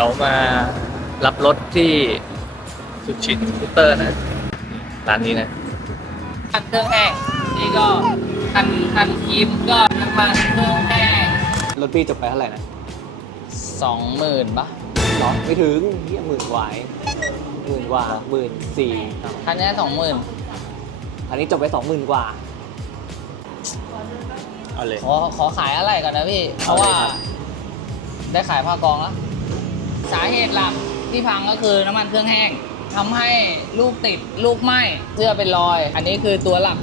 ดี๋ยวมารับรถที่สุชินสกูตเตอร์นะร้านนี้นะคันเครื่องแห้งนี่ก็คันคันครีมก็น้ำมันเครื่องแห้งรถพี่จบไปเท่าไหร่นะสองหมื่นปะหรอไม่ถึงเฮียหมื่นกว่าเองหมื่นกว่าหมื่นสี่คันนี้สองหมื่นอันนี้จบไปสองหมื่นกว่าเอาเลยขอขอขายอะไรก่อนนะพี่ เพราะว่าเอาเลยครับได้ขายผ้ากองแล้ว สาเหตุหลักที่พังก็คือน้ำมันเครื่องแห้งทำให้ลูกติดลูกไหม้เสื้อเป็นรอย อันนี้คือตัวหลัก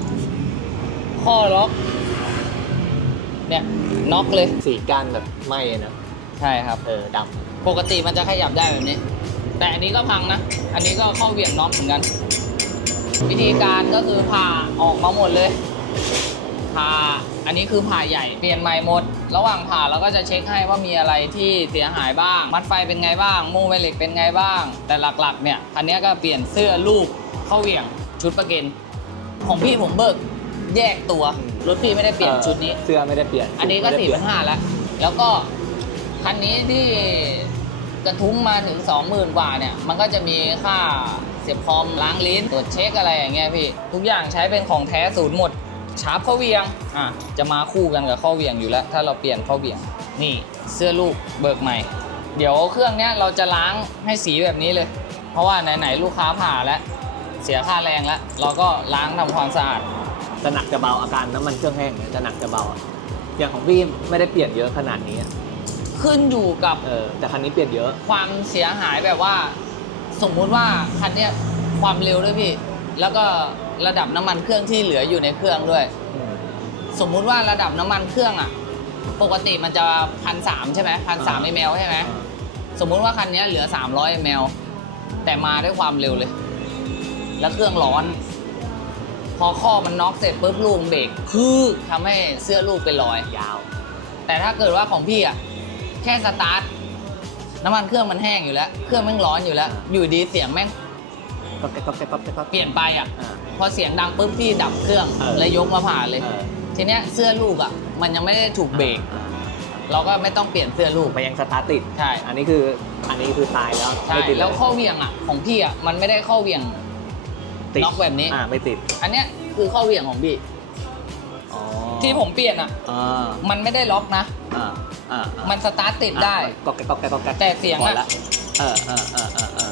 ข้อล็อก เนี่ยน็อกเลยสีก้านแบบไหม้นะใช่ครับ เออดปกติมันจะขยับได้แบบนี้ แต่อันนี้ก็พังนะ อันนี้ก็เข้าเหวี่ยงน็อกเหมือนกัน วิธีการก็คือผ่าออกมาหมดเลยผ่า อันนี้คือผ่าใหญ่เปลี่ยนใหม่หมด ระหว่างผ่าเราก็จะเช็คให้ว่ามีอะไรที่เสียหายบ้าง มัดไฟเป็นไงบ้างโม่แม่เหล็กเป็นไงบ้าง แต่หลักๆเนี่ยคันนี้ก็เปลี่ยนเสื้อลูกเข้าเหวี่ยงชุดประเก็นของพี่ผมเบิกแยกตัวรถพี่ไม่ได้ำเปลี่ยนชุดนี้ เสื้อไม่ได้เปลี่ยน อันนี้ก็ไม่ได้สี่เปลี่พัยนห้าแล้ว แล้วก็คันนี้ที่กระทุ้งมาถึง 20,000กว่าเนี่ย มันก็จะมีค่าเสียบคอมล้างลิ้นตรวจเช็คอะไรอย่างเงี้ยพี่ ทุกอย่างใช้เป็นของแท้ศูนย์หมด ชาร์ปข้อเวียงอะจะมาคู่กันกับข้อเวียงอยู่แล้ว ถ้าเราเปลี่ยนข้อเวียงนี่เสื้อลูกเบิกใหม่ เดี๋ยวเครื่องเนี้ยเราจะล้างให้สีแบบนี้เลย เพราะว่าไหนๆลูกค้าผ่าแล้วเสียค่าแรงแล้ว เราก็ล้างทำความสะอาด จะหนักจะเบาอาการน้ำมันเครื่องแห้งเนี่ยจะหนักจะเบาอะอย่างของพี่ไม่ได้เปลี่ยนเยอะขนาดนี้อะขึ้นอยู่กับเออแต่คันนี้เปลี่ยนเยอะ ความเสียหายแบบว่า สมมุติว่าคันเนี้ยความเร็วด้วยพี่ แล้วก็ ระดับน้ำมันเครื่องที่เหลืออยู่ในเครื่องด้วยอืมสมมุติว่าระดับน้ำมันเครื่องอะ ปกติมันจะพันสามใช่ไหมพันสามมลใช่ไหมสมมุติว่าคันเนี้ยเหลือ 300 ml แต่มาด้วยความเร็วเลย แล้วเครื่องร้อน พอข้อมันน็อกเสร็จปุ๊บลูกเบรกคือทำให้เสื้อลูกเป็นรอยยาว แต่ถ้าเกิดว่าของพี่อะแค่สตาร์ทน้ำมันเครื่องมันแห้งอยู่แล้ว เครื่องแม่งร้อนอยู่แล้ว อยู่ดีเสียงแม่งก็แก๊กก็แก๊กก็แก๊กก็เปลี่ยนไปอะอ่า พอเสียงดังปุ๊บพี่ดับเครื่องเออ แล้วยกมาผ่านเลยเออทีเนี้ยเสื้อลูกอะ มันยังไม่ได้ถูกเบรกอ่าเราก็ไม่ต้องเปลี่ยนเสื้อลูกมันยังสตาร์ทติด ใช่อันนี้คืออันนี้คือตายแล้วใช่ไม่ติดเยแล้วข้อเหวียงอะของพี่อะมันไม่ได้ข้อเหวียง ติดน็อกแบบนี้ อ่าไม่ติดอันเนี้ยคือข้อเหวียงของพี่อ๋อที่ผมเปลี่ยนอะ อ่ามันไม่ได้ล็อกนะ อ่าอ่าอ่ามันสตาร์ทติดได้ อะก็แก๊กก็แก๊กก็แก๊กแต่เสียงก่อนอะละเออเออเออเออเออ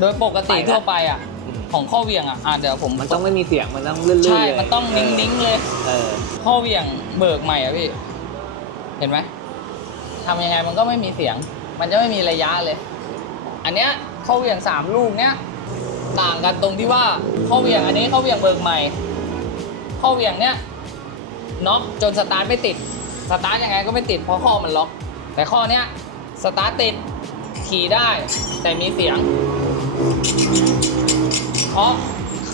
โดยปกติไปละ ทั่วไปอะอืม ของข้อเหวียงอะอะเดี๋ยวผมมันต้องไม่มีเสียงมันต้องลื่นๆใช่เลยมันต้องนิ่งๆเลยเออข้อเหวี่ยงเบิกใหม่อะพี่ เห็นไหมทำยังไงมันก็ไม่มีเสียง มันจะไม่มีระยะเลย อันเนี้ยข้อเหวี่ยงสามลูกเนี้ยต่างกันตรงที่ว่าข้อเหวี่ยงอันนี้ข้อเหวี่ยงเบิกใหม่ ข้อเหวี่ยงเนี้ยน็อกจนสตาร์ทไม่ติด สตาร์ทยังไงก็ไม่ติดเพราะข้อมันล็อก แต่ข้อเนี้ยสตาร์ทติดขี่ได้แต่มีเสียง เพราะ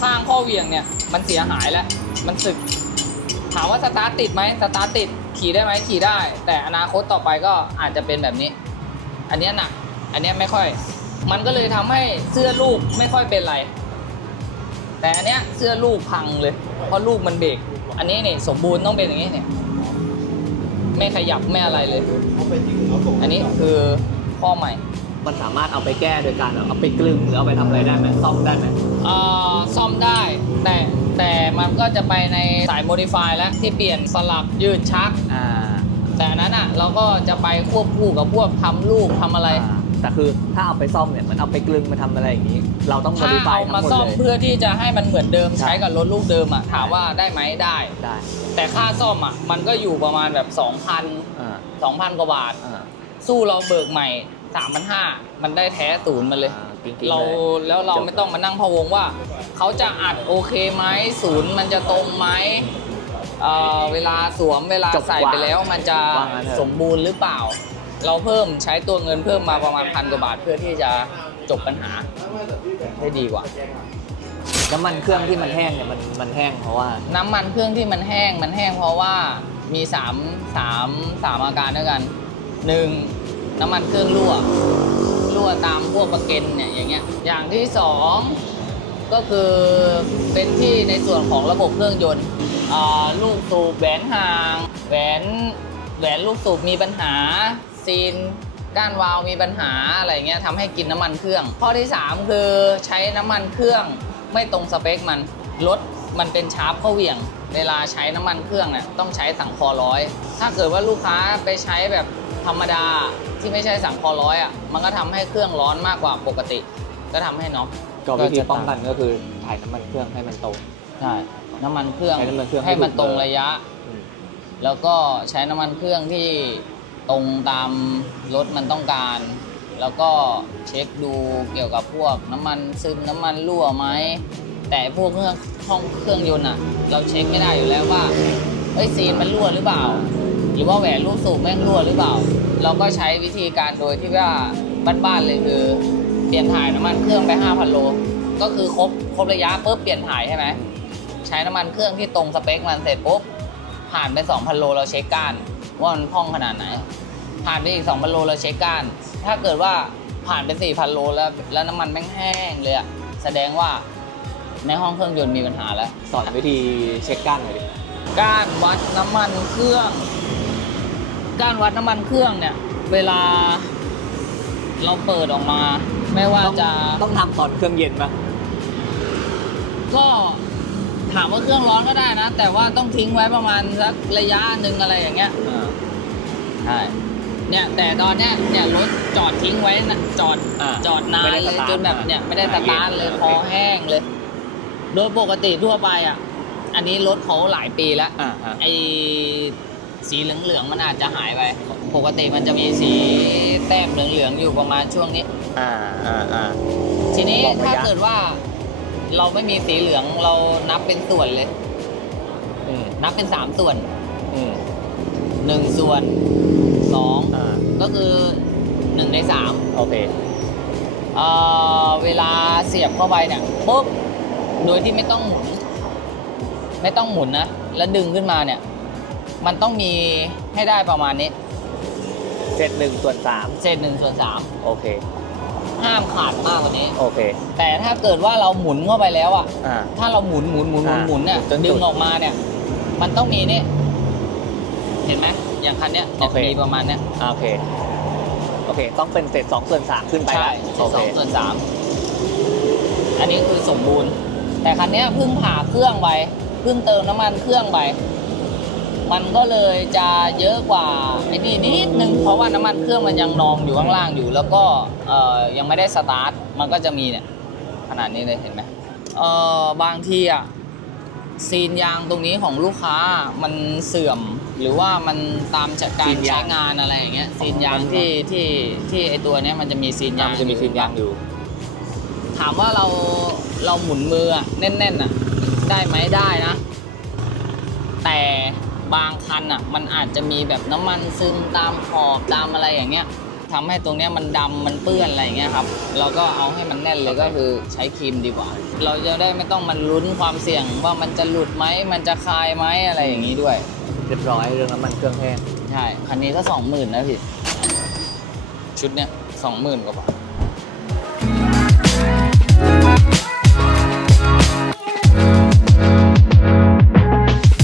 ข้างข้อเหวี่ยงเนี่ยมันเสียหายแล้วมันสึก ถามว่าสตาร์ทติดไหมสตาร์ทติดขี่ได้ไหมขี่ได้ แต่อนาคตต่อไปก็อาจจะเป็นแบบนี้ อันเนี้ยหนัก อันเนี้ยไม่ค่อย มันก็เลยทำให้เสื้อลูกไม่ค่อยเป็นไร แต่อันเนี้ยเสื้อลูกพังเลย เพราะลูกมันเบรกอันนี้นี่สมบูรณ์ต้องเป็นอย่างนี้เนี่ยไม่ขยับไม่อะไรเลย อันนี้คือข้อใหม่ มันสามารถเอาไปแก้โดยการเอาไปกลึงหรือเอาไปทำอะไรได้ไหมซ่อมได้ไหม ซ่อมได้แต่แต่มันก็จะไปในสายโมดิฟายแล้วที่เปลี่ยนสลับยืดชัก อ่าแต่อันนั้นอะเราก็จะไปควบคู่กับพวกทำลูกทำอะไรอ่าแต่คือถ้าเอาไปซ่อมเนี่ยมันเอาไปกลึงมาทำอะไรอย่างนี้ เราต้องโมถ้าดิฟายเอาทั้มางหมดซ่อมเลย เพื่อที่จะให้มันเหมือนเดิมใช่ใช้กับรถลูกเดิมอะถามว่าได้ไหมได้ ได้แต่ค่าซ่อมอะมันก็อยู่ประมาณแบบ2,000 อ่า2,000กว่าบาท อ่าสู้เราเบิกใหม่3,500มันได้แท้ศูนย์มาเลย อ่า จริงๆเราลยแล้วเราจบไม่ต้องมานั่งพะวงว่า เขาจะอัดโอเคไหมศูนย์มันจะตรงไหมเอ่อเวลาสวมเวลาจบใส่กว่าไปแล้วมันจะว่างั้นเถอะ สมบูรณ์หรือเปล่า เราเพิ่มใช้ตัวเงินเพิ่มมาประมาณพันกว่าบาทเพื่อที่จะจบปัญหาได้ดีกว่า น้ำมันเครื่องที่มันแห้งเนี่ยมันมันแห้งเพราะว่า น้ำมันเครื่องที่มันแห้งมันแห้งเพราะว่ามี3 3 3อาการด้วยกัน 1. น้ำมันเครื่องรั่วรั่ วตามพวกประเก็นเนี่ยอย่างเงี้ยอย่างที่สองก็คือเป็นที่ในส่วนของระบบเครื่องยนต์ลูกสูบแหวนห่างแหวนแหวนลูกสูบมีปัญหาซีนก้านวาล์วมีปัญหาอะไรเงี้ยทำให้กินน้ำมันเครื่อง ข้อที่ 3 คือใช้น้ำมันเครื่องไม่ตรงสเปคมันรถมันเป็นชาร์ปเข้าเหวี่ยง เวลาใช้น้ำมันเครื่องเนี่ยต้องใช้สังคอร้อยถ้าเกิดว่าลูกค้าไปใช้แบบธรรมดา ที่ไม่ใช่สังคอร้อยอะมันก็ทำให้เครื่องร้อนมากกว่าปกติ ก็ทำให้น็อก ก็วิธีป้องกันก็คือถ่ายน้ำมันเครื่องให้มันตรงใช่ น้ำมันเครื่องใช้น้ำมันเครื่องให้ให้มันถูกตรงเบอร์ระยะ อืม แล้วก็ใช้น้ำมันเครื่องที่ตรงตามรถมันต้องการ แล้วก็เช็คดูเกี่ยวกับพวกน้ำมันซึมน้ำมันรั่วไหม แต่พวกเครื่องห้องเครื่องยนต์อะ เราเช็คไม่ได้อยู่แล้วว่าเอ้ยซีนมันรั่วหรือเปล่า หรือว่าแหวนลูกสูบแม่งรั่วหรือเปล่า เราก็ใช้วิธีการโดยที่ว่าบ้านๆเลยคือ เปลี่ยนถ่ายน้ำมันเครื่องไป 5,000 โล ก็คือครบครบระยะปุ๊บเปลี่ยนถ่ายใช่ไหมใช้น้ำมันเครื่องที่ตรงสเปคมันเสร็จปุ๊บผ่านไป 2,000 โลเราเช็คก้านว่ามันพองขนาดไหน ผ่านไปอีก 2,000 โลเราเช็คก้าน ถ้าเกิดว่าผ่านไป 4,000 โลแล้วแล้วน้ำมันแม่งแห้งเลยอะแสดงว่าในห้องเครื่องยนต์มีปัญหาแล้ว สอนวิธีเช็คก้านหน่อยดิ ก้านวัดน้ำมันเครื่อง ก้านวัดน้ำมันเครื่องเนี่ย เวลาเราเปิดออกมา ไม่ว่าจะต้องทำตอนเครื่องเย็นปะก็ถามว่าเครื่องร้อนก็ได้นะ แต่ว่าต้องทิ้งไว้ประมาณสักระยะหนึ่งอะไรอย่างเงี้ย อ่าใช่ เนี่ยแต่ตอนเนี้ยเนี่ยรถจอดทิ้งไว้นะจอดอ่าจอดนานไม่ได้เลสยตาร์ทจนแบบเนี่ยไม่ได้สตาร์ทเลยโอเคคอแห้งเลย โดยปกติทั่วไปอะ อันนี้รถเขาหลายปีแล้วอ่าฮะไอ้ สีเหลืองๆมันอาจจะหายไป ปกติมันจะมีสีแต้มเหลืองๆอยู่ประมาณช่วงนี้ อ่าอ่าอ่า ทีนี้บอกระยะ ถ้าเกิดว่า เราไม่มีสีเหลืองเรานับเป็นส่วนเลย อืมนับเป็นสามส่วนอืมหนึ่งส่วนสองอ่าก็คือหนึ่งในสามโอเค เอ่อเวลาเสียบเข้าไปเนี่ยปุ๊บโดยที่ไม่ต้องหมุน ไม่ต้องหมุนนะ แล้วดึงขึ้นมาเนี่ย มันต้องมีให้ได้ประมาณนี้เศษหนึ่งส่วนสามเศษหนึ่งส่วนสามโอเค ห้ามขาดมากกว่านี้ โอเค แต่ถ้าเกิดว่าเราหมุนเข้าไปแล้วอะ อ่า ถ้าเราหมุนหมุนหมุนหมุนอ่าหมุนเนี่ยจนจุดดึงออกมาเนี่ย มันต้องมีนี่เห็นไหมอย่างคันเนี้ยจะโอเค มีประมาณเนี้ยอ่าโอเค โอเค ต้องเป็นเศษสองส่วนสามขึ้นไปใช่ละส่วนสโอองเคส่วนสามอันนี้คือสมบูรณ์ แต่คันเนี้ยเพิ่งผ่าเครื่องไปเพิ่งเติมน้ำมันเครื่องไป มันก็เลยจะเยอะกว่าไอ้นี่นิดนึงเพราะว่าน้ำมันเครื่องมันยังนองอยู่ข้างล่างอยู่ แล้วก็เอ่อยังไม่ได้สตาร์ทมันก็จะมีเนี่ยขนาดนี้เลยเห็นไหมเอ่อบางทีอะซีนยางตรงนี้ของลูกค้ามันเสื่อมหรือว่ามันตามจากการซีนยาใช้ง งานอะไรอย่างเงี้ยซีนยางมันที่ที่ที่ไอตัวเนี้ยมันจะมีซีนยาง มันจะมีซีนยางอยู่ ถามว่าเราเราหมุนมืออะแน่นๆอะได้ไหมได้นะ แต่ บางคันอะมันอาจจะมีแบบน้ำมันซึมตามขอบตามอะไรอย่างเงี้ยทำให้ตรงเนี้ยมันดำมันเปื้อนอะไรอย่างเงี้ยครับ เราก็เอาให้มันแน่นเลยก็คือใช้ครีมดีกว่า เราจะได้ไม่ต้องมันลุ้นความเสี่ยงว่ามันจะหลุดไหมมันจะคายไหมอะไรอย่างนี้ด้วยเรียบร้อยเรื่องน้ำมันเครื่องแห้งใช่คันนี้ก็สองหมื่นนะพี่ชุดเนี้ยสองหมื่นกว่าบาท